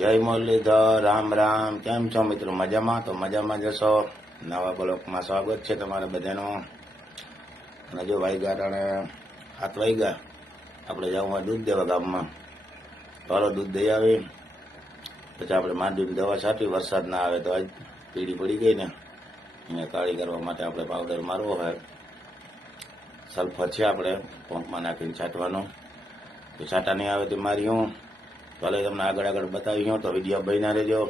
જય મુરલીધર, રામ રામ. કેમ છો મિત્રો? મજામાં? તો મજામાં જશો. નવા બ્લોકમાં સ્વાગત છે તમારા બધાનું. અને જો વાગ્યા ટાણે 7 વાગ્યા, આપણે જવું દૂધ દેવા ગામમાં. ચાલો દૂધ દઈ આવી, પછી આપણે માંડવીની દવા છાંટી. વરસાદ ના આવે તો આજ પીળી પડી ગઈ ને, અહીંયા કાળી કરવા માટે આપણે પાવડર મારવો હોય. સલ્ફર છે આપણે પંપમાં નાખીને છાંટવાનો. તો છાંટા નહીં આવે તો મારી હું ભલે તમને આગળ બતાવી હું તો વિડીયો બન્યા રહેજો.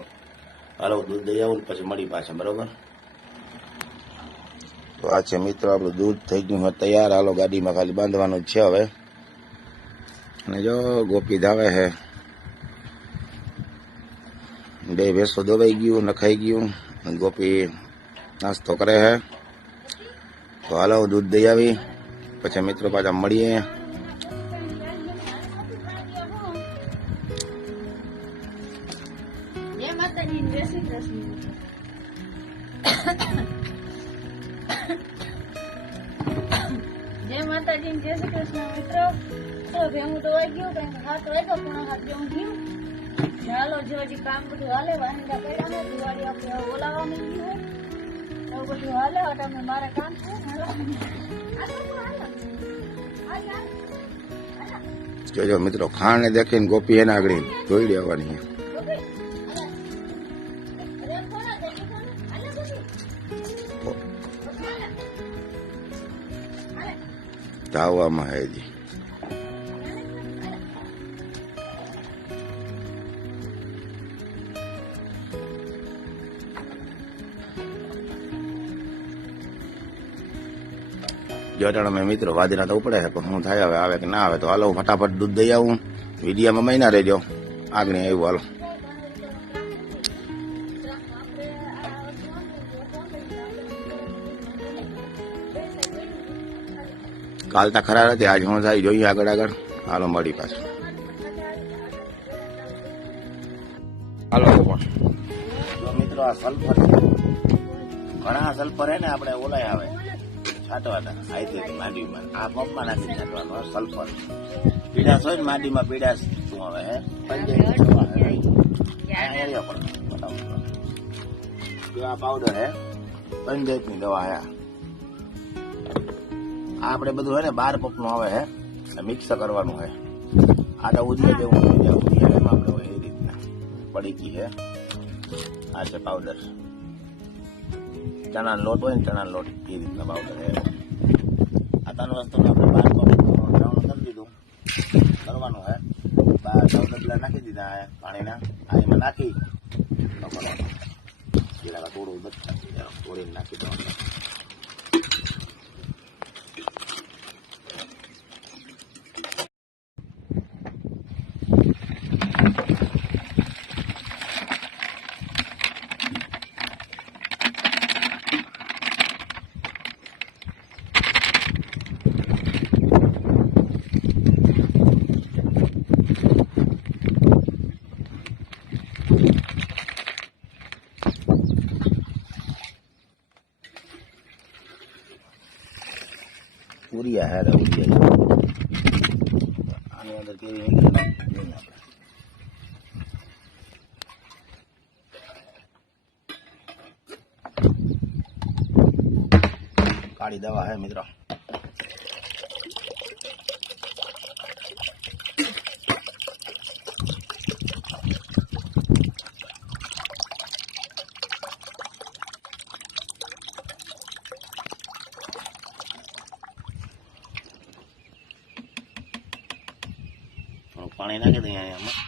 હાલો દૂધ દઈ આવું પછી મળી પાછા, બરોબર? તો આ છે મિત્રો આપણું દૂધ થઈ ગયું હોય તૈયાર. હાલો ગાડીમાં ખાલી બાંધવાનું જ છે હવે. અને જો ગોપી ધાવે છે, બે ભેંસો દોવાઈ ગયું, નખાઈ ગયું. ગોપી નાસ્તો કરે છે. તો હાલો દૂધ દઈ આવી પછી મિત્રો પાછા મળીએ. જય માતાજી, જય શ્રી કૃષ્ણ મિત્રો. તો ભેગું તો વાઈ ગયું, કઈ 7 વાગ્યા, પૂણા 7 જેવું થયું. ચાલો જો હજી કામ બધું હાલે, વાંધા પડ્યા ને, દિવાળી આપણે બોલાવવાની ગયું હોય એવું બધું હાલે. તમે મારે કામ છે જોજો મિત્રો, ખાણ ને દેખીને ગોપી એના આગળ જોઈ લેવાની. ધાવામાં હેજી જોટાણા મેં મિત્રો વાદીના તો ઉપડે છે, પણ શું થાય હવે, આવે કે ના આવે. તો હાલો ફટાફટ દૂધ દઈ આવું. વિડીયામાં મહિના રહેજો. આગળ આવ્યું હાલો. કાલતા ખરા હતી, આજ હું થાય જોઈએ આગળ. હાલો મળી પાછું. હાલો જો મિત્રો, આ સલ્ફર છે. ઘણા સલ્ફર હે ને આપણે ઓલાય આવે છાંટવાના આઈથી માંડીમાં. આ પંપમાં નાખી છાંટવાનું સલ્ફર. પીડાશ હોય ને માંડીમાં, પીડાશ શું આવે હે આ પાવડર હે પંજાબની દવા હે. આ આપણે બધું હે ને 12 પંપ નું આવે હે, મિક્સ કરવાનું હે. આ તો ઉજવે જેવું એમાં આપણે હોય એ રીતના પડી ગઈ હે. આ છે પાવડર. ચણાનો લોટ હોય ને, ચણાનો લોટ એ રીતના પાવડર હે. આ ત્રણ વસ્તુને આપણે 12 પંપ દ્રાવણ કરી દીધું કરવાનું હે. 12 ડબલા નાખી દીધા હે પાણીના. આ એમાં નાખી થોડું બચતા થોડીને નાખી દેવાનું. ઉરિયા હે ઉરિયા આની અંદર કેવી નીકળી કાળી દવા હે મિત્રો. પાણી નાખી દઈએ આમાં.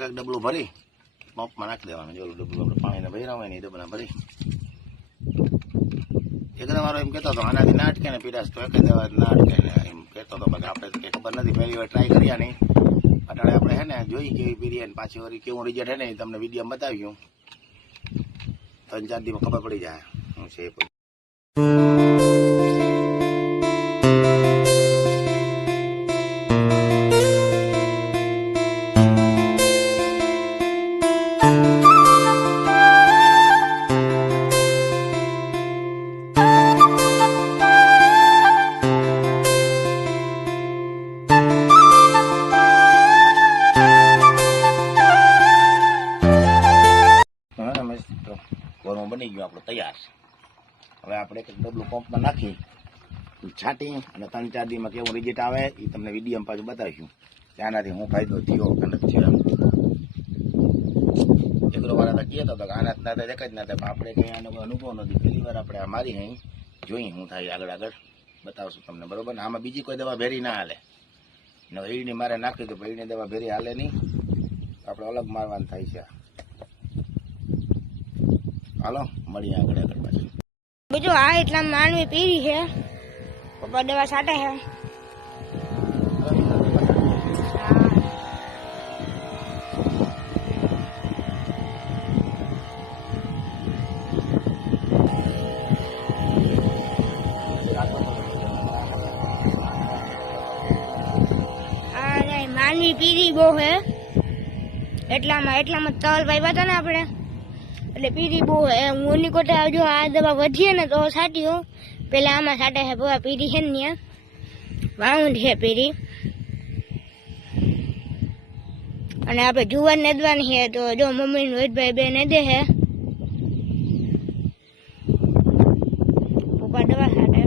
એક એક ડબલું ભરી પંપમાં નાખી દેવાનું. જો ડબલું આપણે પાણીને ભર્યા હોય ને એ ડબલા ભરી એકદમ મારો એમ કહેતો હતો આનાથી ના અટકે ને પીડાશ તો એક દવા ના અટકે ને એમ કહેતો હતો. બાકી આપણે તો કંઈ ખબર નથી, પહેલી વાર ટ્રાય કર્યા નહીં. અટાણે આપણે હે ને જોઈ કેવી પીરીએ ને પાછી વળી કેવું રિઝલ્ટ હે ને એ તમને વિડીયો બતાવ્યું. 3-4 દિવસમાં ખબર પડી જાય શું છે એ. કોરમો બની ગયો આપણો તૈયાર. હવે આપણે એક ડબલું પંપમાં નાખી છાંટી અને 3-4 દિવસમાં કેવું રિઝલ્ટ આવે એ તમને વિડીયોમાં પાછું બતાવીશું. ત્યાંનાથી હું ફાયદો થયો કે નથી થયો. એકલો વાળા તો કહેતો હતો કે આના ના થાય એક જ ના થાય. આપણે કંઈ આનો કોઈ અનુભવ નથી. પહેલી વાર આપણે આ મારી અહીં જોઈ હું થાય આગળ બતાવશું તમને, બરોબર ને. આમાં બીજી કોઈ દવા ભેરી ના હાલે ને. એની મારે નાખી તો એની દવા ભેરી હાલે નહીં, આપણે અલગ મારવાનું થાય છે. હાલો મળીએ આગળ પાછું. બીજું આ એટલા માનવી પીરી છે, પપ્પા દવા છાંટે છે. માનવી પીરી બહુ છે એટલામાં તલ પાઇપા હતા ને આપણે એટલે પીરી બહુ હે. હું ની કોટે જો આ દવા વધીએ ને તો છાંટ્યું. પેલા આમાં છાંટે છે બહુ પીરી છે ને વાઉન્ડ છે પીરી. અને આપણે જુવાર નેદવાની છે તો જો મમ્મી ને વૈદભાઈ બે ને દે છે. પપ્પા દવા છાંટે.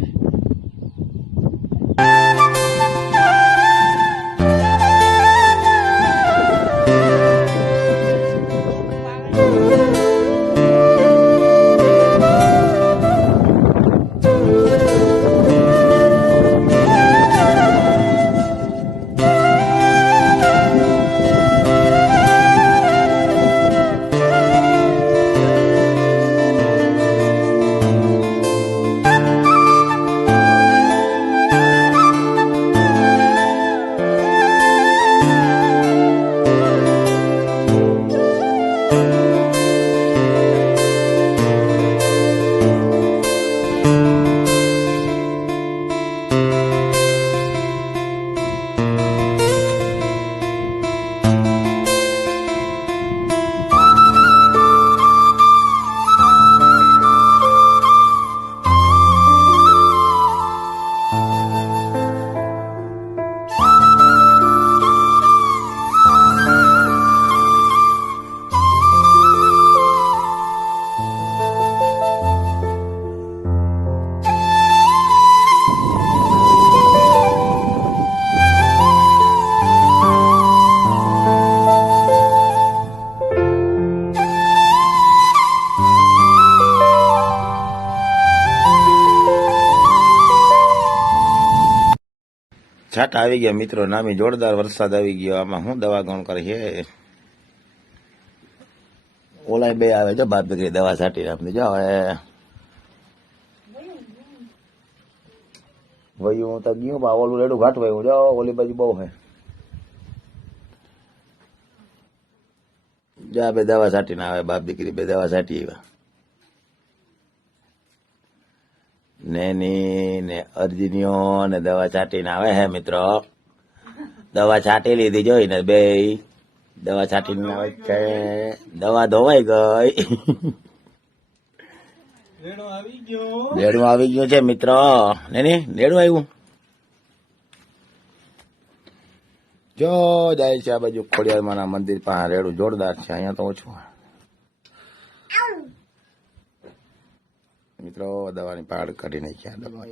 છાંટા આવી ગયા મિત્રો, નામી જોરદાર વરસાદ આવી ગયો. આમાં શું દવા ગણ કરે છે ઓલાય બે આવે જો બાપ દીકરી દવા છાંટી આપની. જો હવે વયું તો ગયું બા ઓલું રેડું ઘાટવાયું. જો ઓલી બાજુ બહુ હે. જા બે દવા છાંટીને આવે બાપ દીકરી બે દવા છાંટી આવ્યા. નેની ને અર્જુનીઓ ને દવા છાંટીને આવે હે મિત્રો. દવા છાંટી લીધી જોઈને બે દવા છાંટીને આવે છે. દવા ધોવાઈ ગઈ. રેડું આવી ગયું છે મિત્રો. નેની રેડું આવ્યું. જો જાય છે આ બાજુ ખોડિયાર મંદિર પાસે. રેડું જોરદાર છે. અહીંયા તો ઓછું મિત્રો. દવાની પાડ કાઢી નાખ્યા. દવા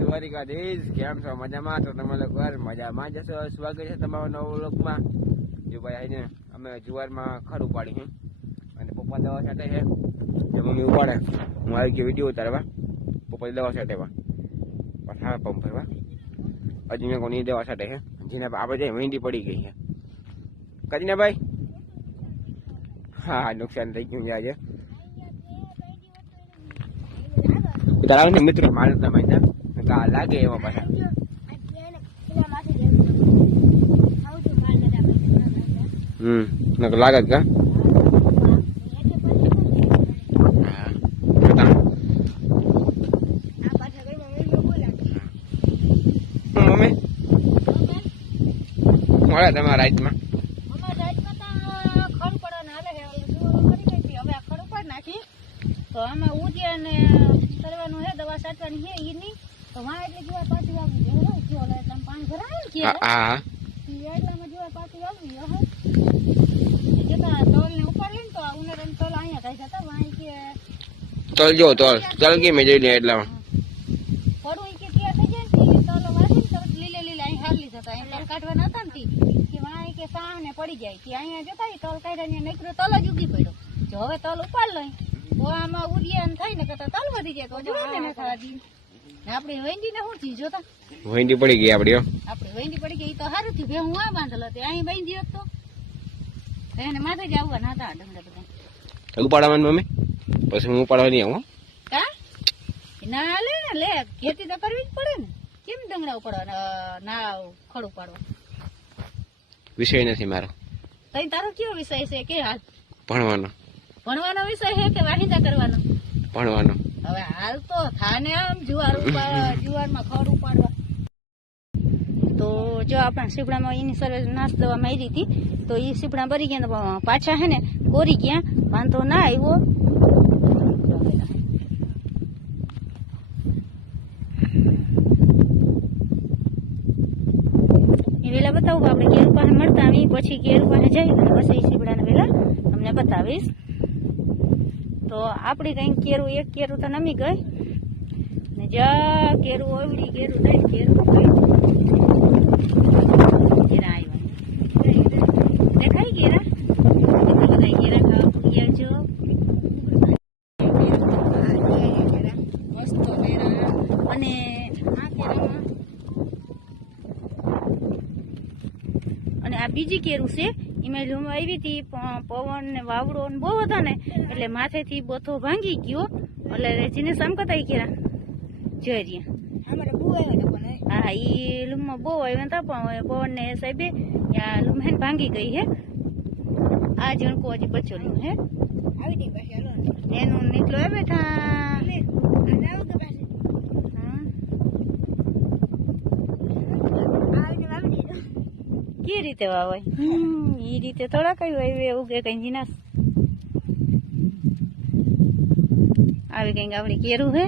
દ્વારિકાધીશ કેમ છો? મજામાં? તો તમે લોકો મજામાં જશો. સ્વાગત છે તમારા નવા વ્લોગમાં. જો ભાઈ આવીને અમે જુવારમાં ખડ ઉપાડી છે અને પપ્પા દવા છાંટે છે. જે મમ્મી ઉપાડે હું આવી ગયો વિડીયો ઉતારવા. પપ્પા દવા છાંટેવા પાછા પંપ ભરવા. હજી મેં કોની દવા છાંટે છે જેને આપણે વીંડી પડી ગઈ છે. કરીને ભાઈ હા નુકસાન થઈ ગયું આજે. ઉતારાવ ને મિત્રો મારે તમે લાગે એમાં પાછા લાગે કા મમ્મી મળે તમારા રાઈટમાં તો આમાં ઉજ્યા ને કરવાનું હે દવા છાંટવાની હે ઈ નહીં તો વાં એટલે જુવાર પાછી વાવવી એટલે પાણી ભરાય ને હા એટલામાં જુવાર પાછી વાવવી હે જેતા તલ ને ઉપાડી ને તો ઉનેરા ને તલ અહીંયા થાય જતા વાં કે તલ જો તલ કે મેં જોઈ લે એટલામાં પડું કે ત્યાં થઈ જાય ને તલ વાસી ને લીલે લીલે અહીં હાલી જતા અહીં તલ કાઢવાના હતા ને કે વાં કે સાહ ને પડી જાય કે અહીંયા જતા તલ કાઢ્યા ને નીકળ્યો તલ જ ઉગી પડ્યો જો હવે તલ ઉપાડ લઈ તો આમાં ઉડિયાન થાય ને કરતા તલ વધી જાય તો જોવા ને થવા દી આપણે વેંડી ને શું થયું જોતા વેંડી પડી ગઈ આપડી આપણે વેંડી પડી ગઈ તો સારું થયું બે હું આ બાંધેલો હતી અહીં બાંધી હોત તો એને માથે જ આવવાના હતા ડંગરા બધા ઉપાડવાનું મમ્મી પછી હું ઉપાડવા નહીં આવું કા ના લે લે ખેતી તો કરવી જ પડે ને કેમ ડંગરા ઉપાડવાના ના ખડ ઉપાડવા વિષય નથી મારો તઈ તારો કયો વિષય છે કે હાલ ભણવાનો વિષય છે કે વાહિંદા કરવાનો ભણવાનો હવે હાલ તો થાને આમ જુવારમાં ખડ ઉપાડવા તો જો આપણા સીપડામાં એની સર્વે નાશ દવા મારી હતી તો એ સીપડા ભરી ગયા પાછા હે ને કોરી ગયા વાંધો ના આવ્યો એ વેલા બતાવું આપણે કેરું પાસે મળતા આવી પછી કેરું પાસે જઈ અને પછી સીપડાને વેલા તમને બતાવીશ. તો આપડી કઈ કેરું એક કેરું તો નમી ગઈ ને જા કેરું ઓવડી કેરું થઈ કેરું કેરા આવ્યા દેખાય કેરા બધા કેરા ખાવા પૂરી આવજો મસ્ત કેરા અને આ કેરામાં અને આ બીજી કેરું છે એમાં લૂમ આવી હતી પવન ને વાવડો ને બહુ હતા ને એટલે માથેથી બોથો ભાંગી ગયો એટલે રેજીને સમકતા કેરા જોઈ રહ્યા હા ઈ લૂમમાં બહુ આવ્યા હતા પણ પવન ને સાહેબે લૂમ હે ભાંગી ગઈ હે આ જણકો હજી બચ્ચો લૂમ હે એનું નીકળો હે બેઠા કે રીતે વાવાય ઈ રીતે થોડા કયું આવ્યું એવું કે કઈ જીનાસ આવી કઈક આપડી કેરું હે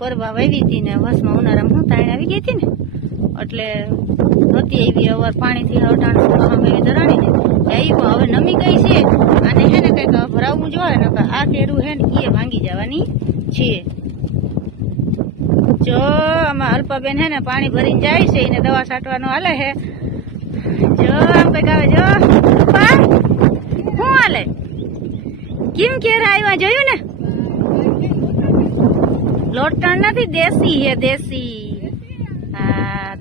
પરવા વાવી હતી ને વસમાં ઉનાળામાં હું તાણ આવી ગઈ હતી ને એટલે હતી એવી અવાર પાણીથી હટાણ એવી ધરાણી ને આવ્યું હવે નમી ગઈ છે અને હે ને કઈક ભરાવવું જોઈએ ને આ કેરું હે ને એ ભાંગી જવાની છે. જો આમાં અલ્પાબેન હે ને પાણી ભરીને જાય છે એને દવા છાંટવાનું હાલે હે. જો આમ કઈક આવે જો શું હાલે કેમ કેરા આવ્યા જોયું ને લોટણ નથી દેશી હે દેશી હા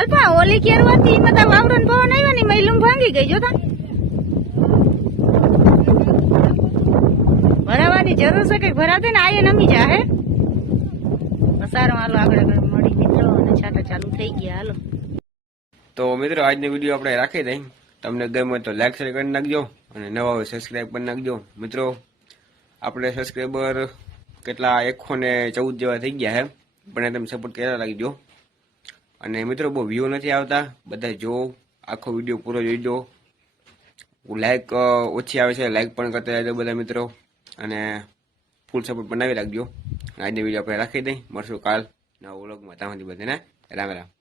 અલ્પા ઓલી કેરવાથી મતલબ વાવડો ને પવન આવ્યો ને મહિલું ભાંગી ગઈ જોતા ભરાવાની જરૂર છે કઈક ભરાતે ને આ નમી જા હે સારું હાલો આગળ મળી મિત્રો અને છાટા ચાલુ થઈ ગયા હાલો. તો મિત્રો આજનો વિડીયો આપણે રાખી દઈ. તમને ગમે તો લાઈક શેર કરી નાખજો અને નવા હોય સબસ્ક્રાઈબ કરી નાખજો. મિત્રો આપણે સબસ્ક્રાઈબર કેટલા 114 જેવા થઈ ગયા છે પણ તમે સપોર્ટ કર્યા લાગજો. અને મિત્રો બહુ વ્યૂ નથી આવતા બધા જો આખો વિડીયો પૂરો જોઈજો. લાઈક ઓછી આવે છે લાઈક પણ કરતા રહેજો બધા મિત્રો અને ફૂલ સપોર્ટ બનાવી રાખજો. આજનો વિડીયો આપણે રાખી દઈ મળશું કાલ નવા વ્લોગમાં. ત્યાં સુધી બધાને રામ રામ.